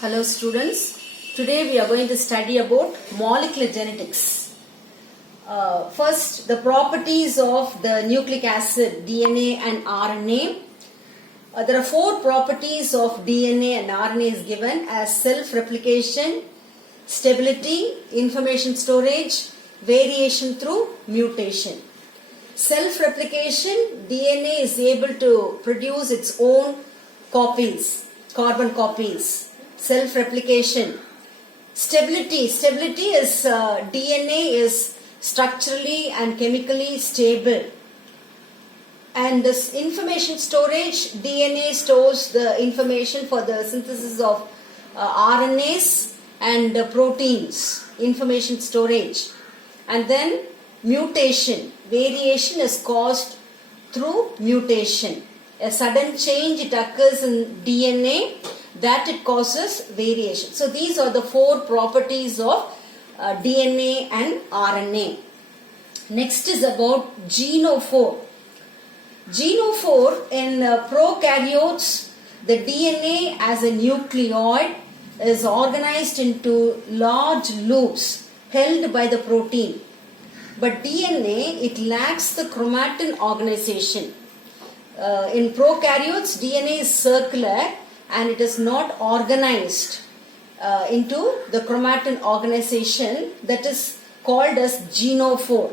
Hello students, today we are going to study about molecular genetics. First, the properties of the nucleic acid DNA and RNA. There are four properties of DNA and RNA is given as self-replication, stability, information storage, variation through mutation. Self-replication, DNA is able to produce its own copies, carbon copies. Self-replication. Stability is DNA is structurally and chemically stable. And this information storage, DNA stores the information for the synthesis of RNAs and proteins, information storage. And then mutation, variation is caused through mutation. A sudden change it occurs in DNA that it causes variation. So these are the four properties of DNA and RNA. Next is about genophore. Genophore in prokaryotes, the DNA as a nucleoid is organized into large loops held by the protein. But DNA, it lacks the chromatin organization. In prokaryotes, DNA is circular and it is not organized into the chromatin organization that is called as genophore.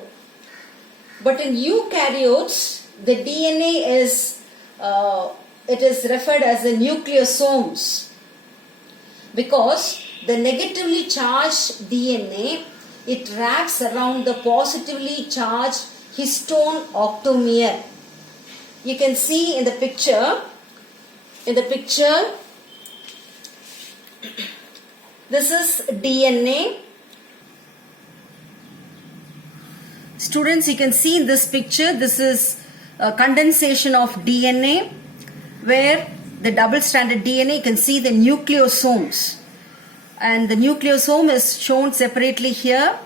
But in eukaryotes, the DNA is it is referred as the nucleosomes because the negatively charged DNA, it wraps around the positively charged histone octamer. You can see in the picture, this is DNA. Students, you can see in this picture, this is a condensation of DNA where the double-stranded DNA, you can see the nucleosomes. And the nucleosome is shown separately here.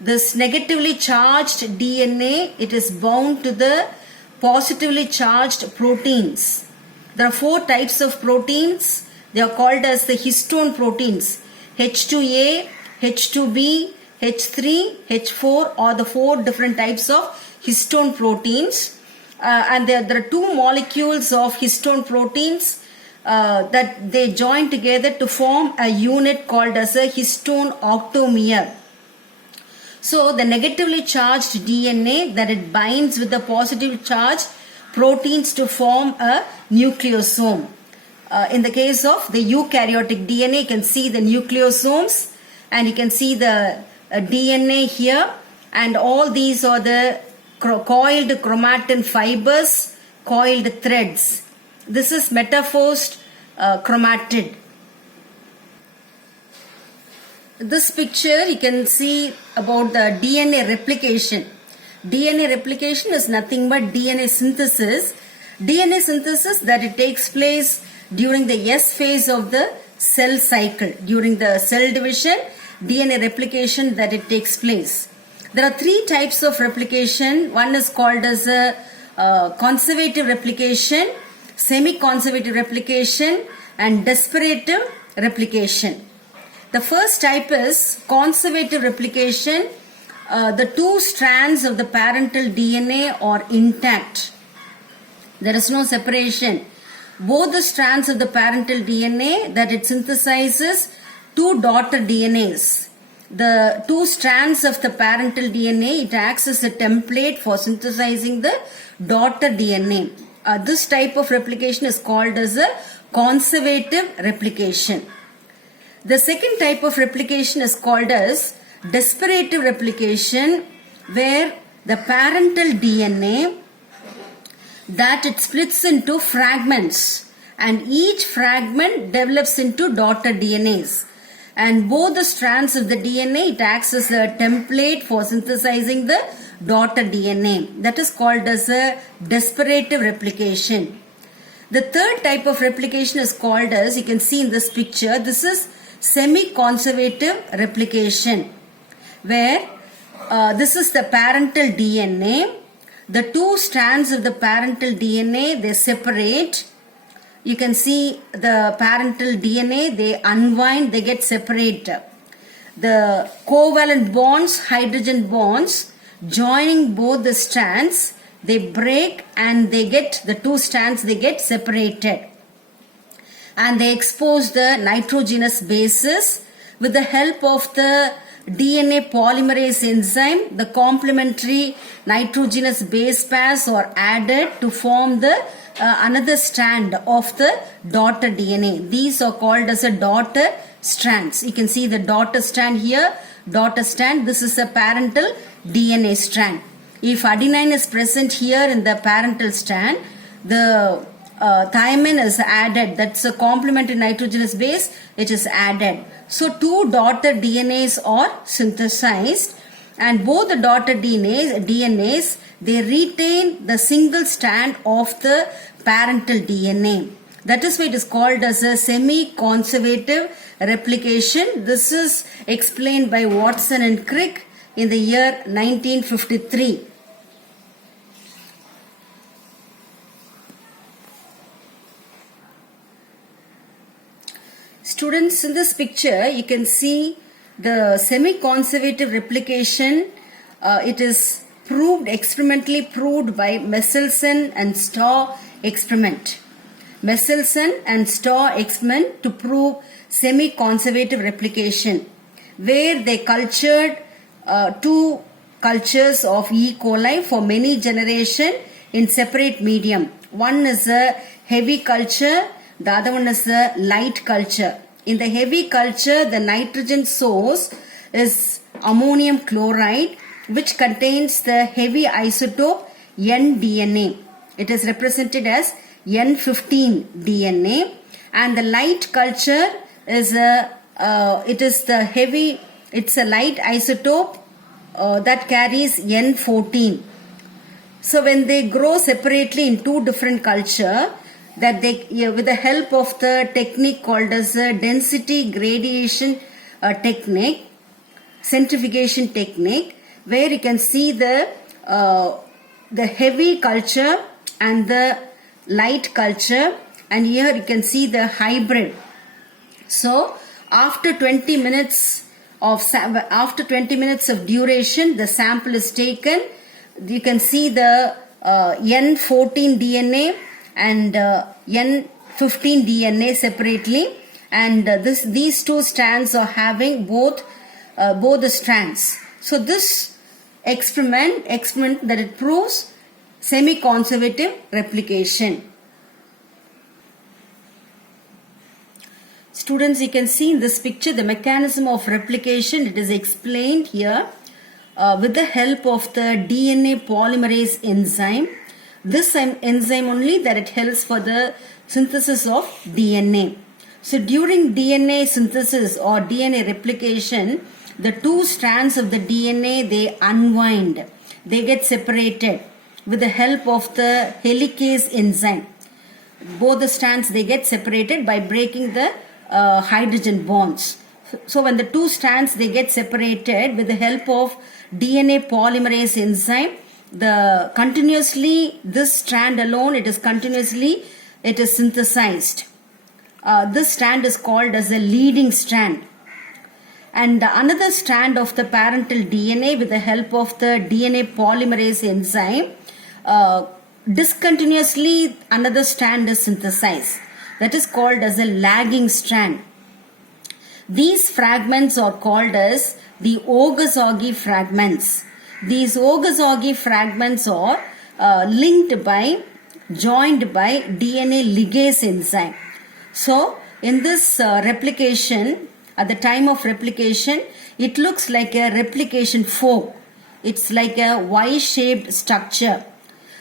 This negatively charged DNA, it is bound to the positively charged proteins. There are four types of proteins. They are called as the histone proteins. H2A, H2B, H3, H4 are the four different types of histone proteins. And there are two molecules of histone proteins that they join together to form a unit called as a histone octamer. So the negatively charged DNA that it binds with the positive charged proteins to form a nucleosome. In the case of the eukaryotic DNA, you can see the nucleosomes and you can see the DNA here, and all these are the coiled chromatin fibers, coiled threads. This is metaphosed chromatid. This picture you can see about the DNA replication. DNA replication is nothing but DNA synthesis. DNA synthesis that it takes place during the S phase of the cell cycle. During the cell division, DNA replication that it takes place. There are three types of replication. One is called as a conservative replication, semi-conservative replication, and desperative replication. The first type is conservative replication. The two strands of the parental DNA are intact. There is no separation. Both the strands of the parental DNA that it synthesizes two daughter DNAs. The two strands of the parental DNA, it acts as a template for synthesizing the daughter DNA. This type of replication is called as a conservative replication. The second type of replication is called as desperative replication, where the parental DNA that it splits into fragments and each fragment develops into daughter DNAs. And both the strands of the DNA, it acts as a template for synthesizing the daughter DNA. That is called as a desperative replication. The third type of replication is called as, you can see in this picture, this is semi-conservative replication, where this is the parental DNA. The two strands of the parental DNA, they separate. you can see the parental DNA, they unwind, they get separate. The covalent bonds, hydrogen bonds, joining both the strands, they break and they get the two strands, they get separated. And they expose the nitrogenous bases with the help of the DNA polymerase enzyme. The complementary nitrogenous base pairs are added to form the another strand of the daughter DNA. These are called as a daughter strands. You can see the daughter strand here, daughter strand. This is a parental DNA strand. If adenine is present here in the parental strand, the thymine is added. That's a complementary nitrogenous base. It is added. So two daughter DNAs are synthesized, and both the daughter DNAs they retain the single strand of the parental DNA. That is why it is called as a semi-conservative replication. This is explained by Watson and Crick in the year 1953. Students, in this picture you can see the semi-conservative replication. It is experimentally proved by Michelson and Starr experiment. Michelson and Starr experiment to prove semi-conservative replication, where they cultured two cultures of E. coli for many generations in separate medium. One is a heavy culture, the other one is a light culture. In the heavy culture, the nitrogen source is ammonium chloride, which contains the heavy isotope N-DNA. It is represented as N15 DNA, and the light culture is a light isotope that carries N14. So when they grow separately in two different culture, that they with the help of the technique called as a density gradation technique, centrifugation technique, where you can see the heavy culture and the light culture, and here you can see the hybrid. So after 20 minutes of duration, the sample is taken. You can see the N14 DNA and N15 DNA separately, and these two strands are having both the strands. So this experiment that it proves semi-conservative replication. Students, you can see in this picture the mechanism of replication. It is explained here with the help of the DNA polymerase enzyme. This enzyme only that it helps for the synthesis of DNA. So during DNA synthesis or DNA replication, the two strands of the DNA, they unwind. They get separated with the help of the helicase enzyme. Both the strands, they get separated by breaking the hydrogen bonds. So when the two strands, they get separated with the help of DNA polymerase enzyme, this strand alone, it is synthesized. This strand is called as a leading strand. And another strand of the parental DNA, with the help of the DNA polymerase enzyme, discontinuously another strand is synthesized. That is called as a lagging strand. These fragments are called as the Ogasawara fragments. These Ogasawara fragments are joined by DNA ligase enzyme. So in this replication, at the time of replication, it looks like a replication fork. It's like a Y-shaped structure.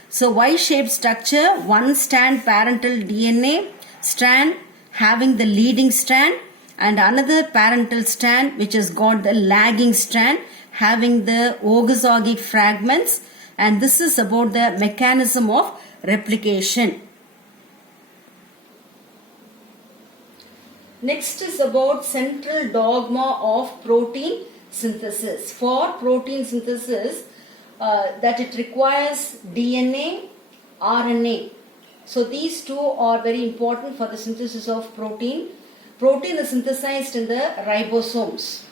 So Y-shaped structure, one strand parental DNA strand having the leading strand, and another parental strand which has got the lagging strand having the Ogasawara fragments, and this is about the mechanism of replication. Next is about central dogma of protein synthesis. For protein synthesis, that it requires DNA, RNA. So these two are very important for the synthesis of protein. Protein is synthesized in the ribosomes.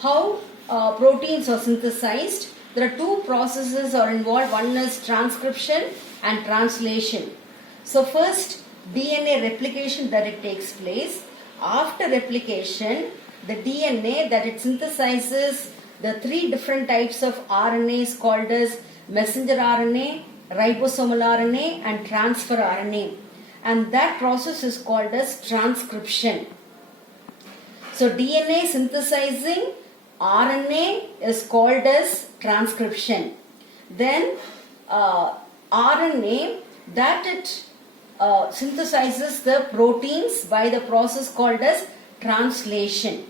How proteins are synthesized? There are two processes are involved. One is transcription and translation. So first, DNA replication that it takes place. After replication, the DNA that it synthesizes the three different types of RNAs called as messenger RNA, ribosomal RNA and transfer RNA. And that process is called as transcription. So DNA synthesizing RNA is called as transcription. Then RNA that it synthesizes the proteins by the process called as translation.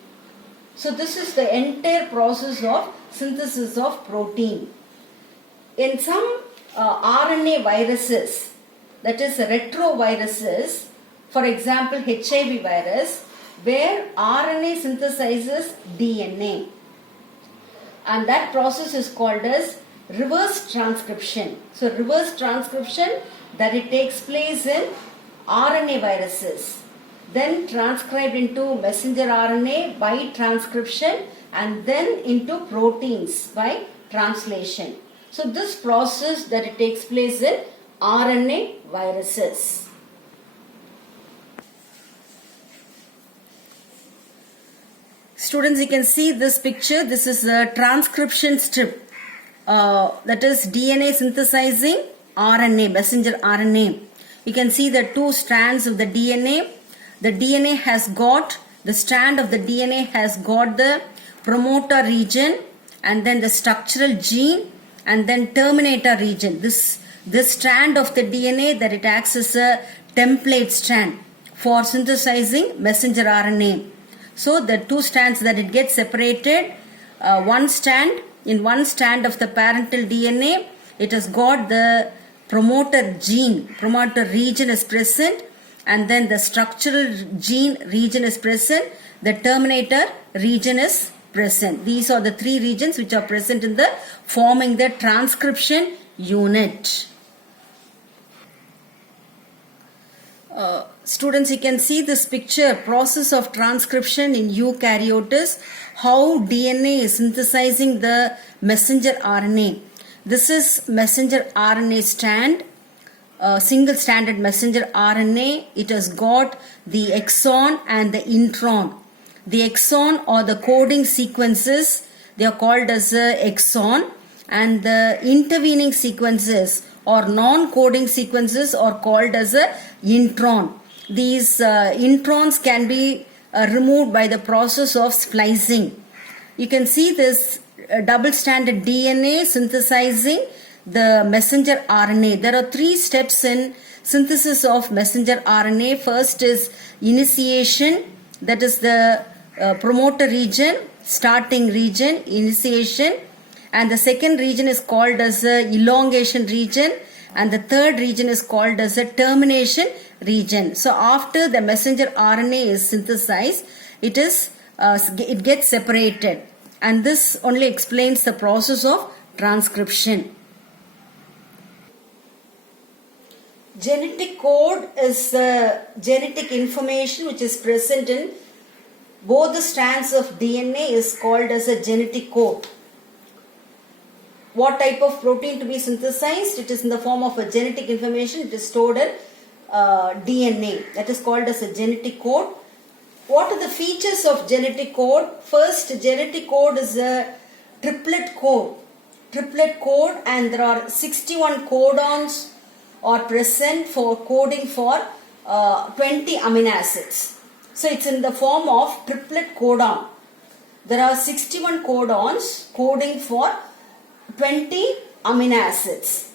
So this is the entire process of synthesis of protein. In some RNA viruses, that is retroviruses, for example HIV virus, where RNA synthesizes DNA, and that process is called as reverse transcription. So reverse transcription that it takes place in RNA viruses, then transcribed into messenger RNA by transcription and then into proteins by translation. So this process that it takes place in RNA viruses. Students, you can see this picture. This is a transcription strip. That is DNA synthesizing RNA, messenger RNA. You can see the two strands of the DNA. The DNA has got, the strand of the DNA has got the promoter region and then the structural gene and then terminator region. This strand of the DNA that it acts as a template strand for synthesizing messenger RNA. So the two strands that it gets separated, in one strand of the parental DNA, it has got the promoter gene, promoter region is present, and then the structural gene region is present, the terminator region is present. These are the three regions which are present in the forming the transcription unit. Students, you can see this picture, process of transcription in eukaryotes, how DNA is synthesizing the messenger RNA. This is messenger RNA strand, single stranded messenger RNA. It has got the exon and the intron. The exon or the coding sequences, they are called as exon, and the intervening sequences or non-coding sequences are called as a intron. These introns can be removed by the process of splicing. You can see this double-stranded DNA synthesizing the messenger RNA. There are three steps in synthesis of messenger RNA. First is initiation, that is the promoter region, starting region, initiation, and the second region is called as a elongation region, and the third region is called as a termination region. So after the messenger RNA is synthesized, it gets separated, and this only explains the process of transcription. Genetic code is the genetic information which is present in both the strands of DNA is called as a genetic code. What type of protein to be synthesized? It is in the form of a genetic information. It is stored in DNA. That is called as a genetic code. What are the features of genetic code? First, genetic code is a triplet code. Triplet code, and there are 61 codons are present for coding for 20 amino acids. So it's in the form of triplet codon. There are 61 codons coding for 20 amino acids.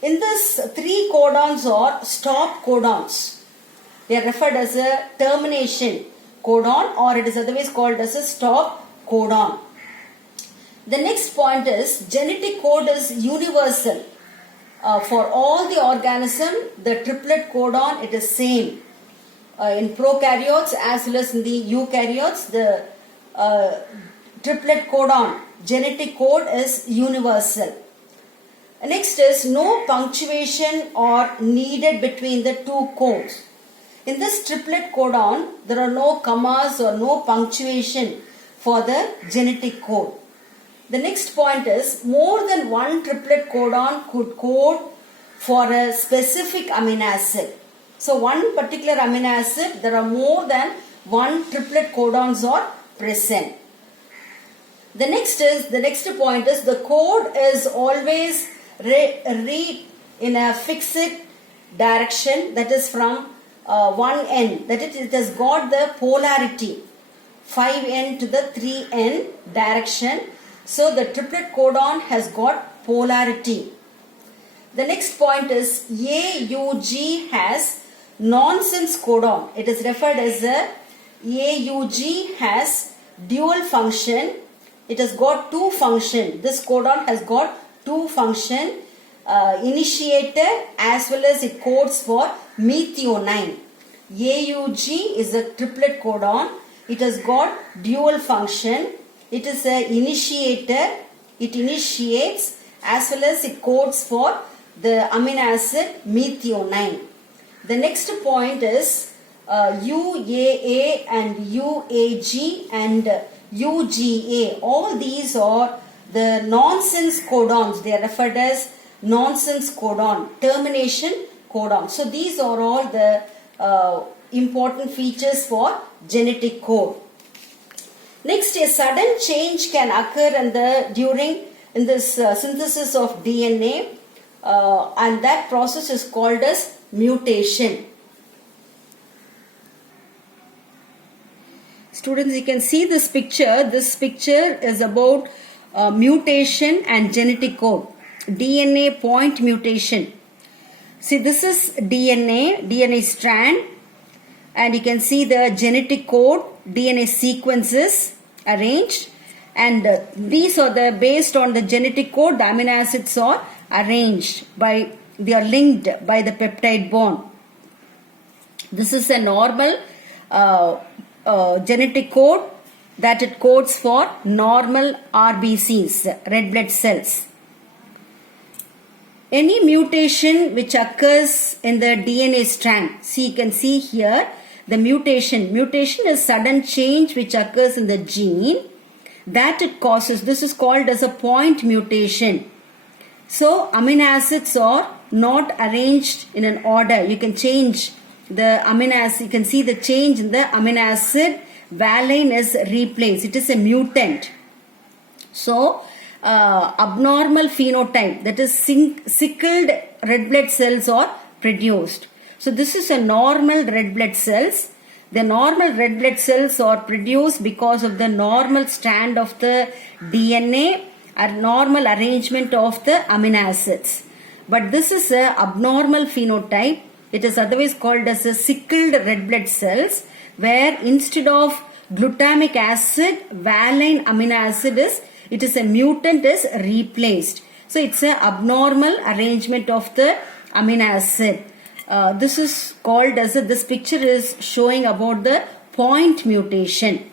In this, 3 codons are stop codons. They are referred as a termination codon, or it is otherwise called as a stop codon. The next point is genetic code is universal. For all the organism, the triplet codon, it is same. In prokaryotes as well as in the eukaryotes, the triplet codon, genetic code is universal. Next is no punctuation or needed between the two codes. In this triplet codon, there are no commas or no punctuation for the genetic code. The next point is more than one triplet codon could code for a specific amino acid. So one particular amino acid, there are more than one triplet codons are present. The next point is the code is always read in a fixed direction, that is from one end, that it has got the polarity 5n to the 3n direction. So the triplet codon has got polarity. The next point is AUG has nonsense codon. It is referred as a AUG has dual function. It has got two function. This codon has got two function, initiator as well as it codes for methionine. AUG is a triplet codon. It has got dual function. It is a initiator. It initiates as well as it codes for the amino acid methionine. The next point is UAA and UAG and UGA. All these are the nonsense codons. They are referred as nonsense codon, termination codon. So these are all the important features for genetic code. Next, a sudden change can occur in this synthesis of DNA, and that process is called as mutation. Students, you can see this picture. This picture is about mutation and genetic code. DNA point mutation. See, this is DNA strand, and you can see the genetic code, DNA sequences arranged, and these are based on the genetic code. The amino acids are arranged they are linked by the peptide bond. This is a normal genetic code that it codes for normal RBCs, red blood cells. Any mutation which occurs in the DNA strand, see, you can see here the mutation. Mutation is sudden change which occurs in the gene that it causes. This is called as a point mutation. So amino acids are not arranged in an order. You can change the amino acid. You can see the change in the amino acid. Valine is replaced. It is a mutant. So abnormal phenotype, that is sickled red blood cells are produced. So this is a normal red blood cells. The normal red blood cells are produced because of the normal strand of the DNA or normal arrangement of the amino acids. But this is a abnormal phenotype. It is otherwise called as a sickled red blood cells, where instead of glutamic acid, valine amino acid is a mutant is replaced. So it's a abnormal arrangement of the amino acid. This is called as this picture is showing about the point mutation.